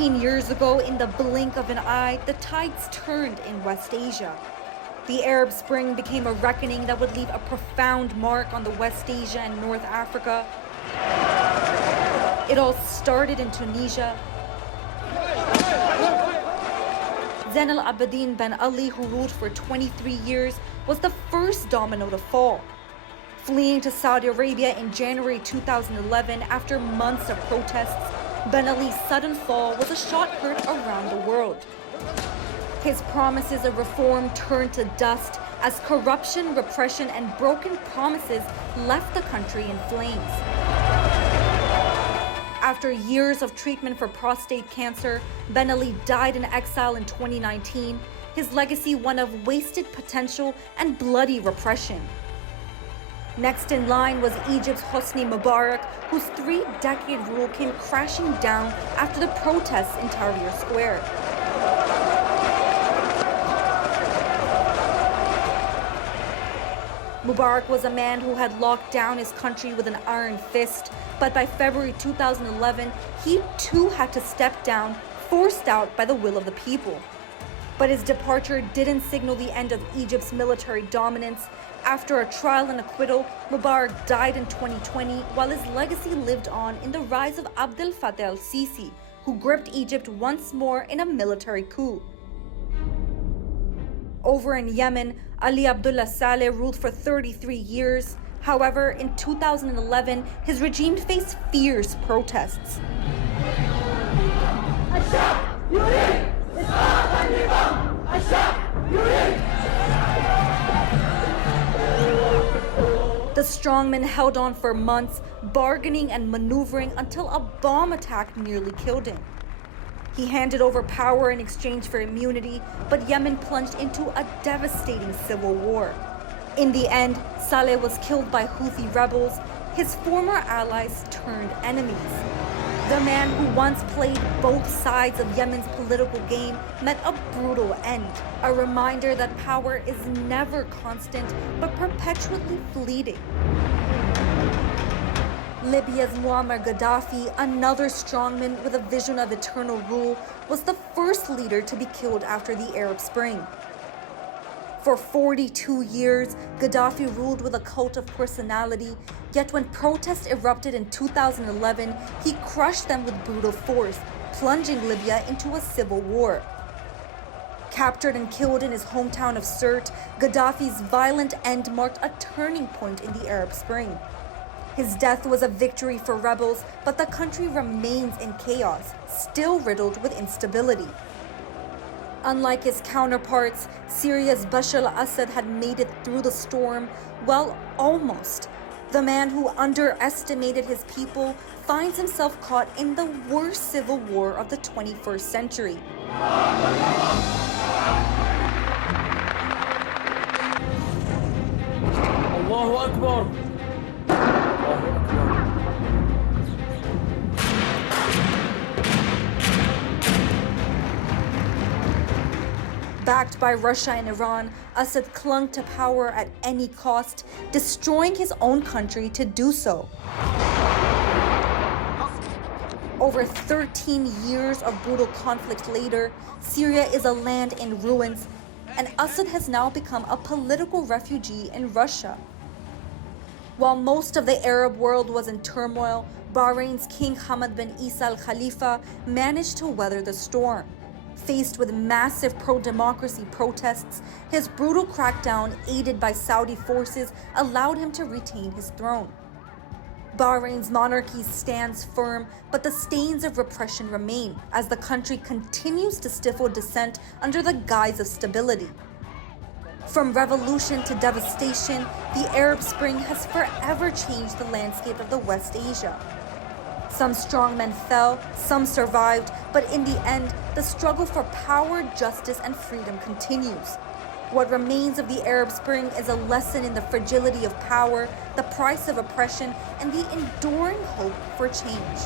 13 years ago, in the blink of an eye, the tides turned in West Asia. The Arab Spring became a reckoning that would leave a profound mark on the West Asia and North Africa. It all started in Tunisia. Zain al-Abidin Ben Ali, who ruled for 23 years, was the first domino to fall. Fleeing to Saudi Arabia in January 2011 after months of protests, Ben Ali's sudden fall was a shot heard around the world. His promises of reform turned to dust as corruption, repression, and broken promises left the country in flames. After years of treatment for prostate cancer, Ben Ali died in exile in 2019, his legacy one of wasted potential and bloody repression. Next in line was Egypt's Hosni Mubarak, whose 3-decade rule came crashing down after the protests in Tahrir Square. Mubarak was a man who had locked down his country with an iron fist, but by February 2011, he too had to step down, forced out by the will of the people. But his departure didn't signal the end of Egypt's military dominance. After a trial and acquittal, Mubarak died in 2020, while his legacy lived on in the rise of Abdel Fattah el-Sisi, who gripped Egypt once more in a military coup. Over in Yemen, Ali Abdullah Saleh ruled for 33 years. However, in 2011, his regime faced fierce protests. The strongmen held on for months, bargaining and maneuvering until a bomb attack nearly killed him. He handed over power in exchange for immunity, but Yemen plunged into a devastating civil war. In the end, Saleh was killed by Houthi rebels. His former allies turned enemies. The man who once played both sides of Yemen's political game met a brutal end, a reminder that power is never constant but perpetually fleeting. Libya's Muammar Gaddafi, another strongman with a vision of eternal rule, was the first leader to be killed after the Arab Spring. For 42 years, Gaddafi ruled with a cult of personality, yet when protests erupted in 2011, he crushed them with brutal force, plunging Libya into a civil war. Captured and killed in his hometown of Sirte, Gaddafi's violent end marked a turning point in the Arab Spring. His death was a victory for rebels, but the country remains in chaos, still riddled with instability. Unlike his counterparts, Syria's Bashar al-Assad had made it through the storm, well, almost. The man who underestimated his people finds himself caught in the worst civil war of the 21st century. Allahu Akbar. Backed by Russia and Iran, Assad clung to power at any cost, destroying his own country to do so. Over 13 years of brutal conflict later, Syria is a land in ruins, and Assad has now become a political refugee in Russia. While most of the Arab world was in turmoil, Bahrain's King Hamad bin Isa Al Khalifa managed to weather the storm. Faced with massive pro-democracy protests, his brutal crackdown, aided by Saudi forces, allowed him to retain his throne. Bahrain's monarchy stands firm, but the stains of repression remain as the country continues to stifle dissent under the guise of stability. From revolution to devastation, the Arab Spring has forever changed the landscape of the West Asia. Some strongmen fell, some survived, but in the end, the struggle for power, justice, and freedom continues. What remains of the Arab Spring is a lesson in the fragility of power, the price of oppression, and the enduring hope for change.